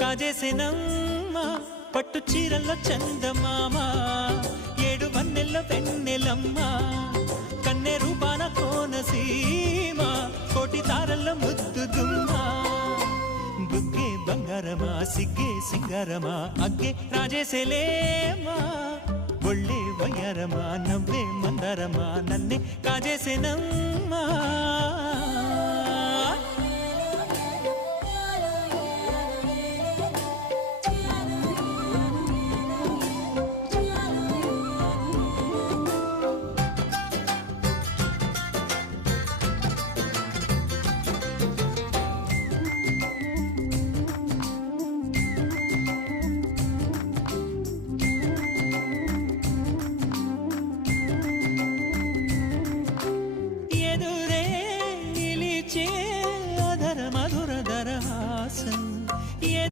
కాజేసేనమ్మా పట్టు చీరల్లో చందమామ 7 వన్నెల్లో వెన్నెలమ్మ కన్నె రూపాన కోనసీమ కోటి తారల్లో ముద్దుదుమ్మా బుగ్గే బంగారమా సిగ్గే సింగారమా అగ్గే రాజేసేలేమా ఒళ్ళే వయ్యారమా నవ్వే మందారమా నన్నే కాజేసేనమ్మా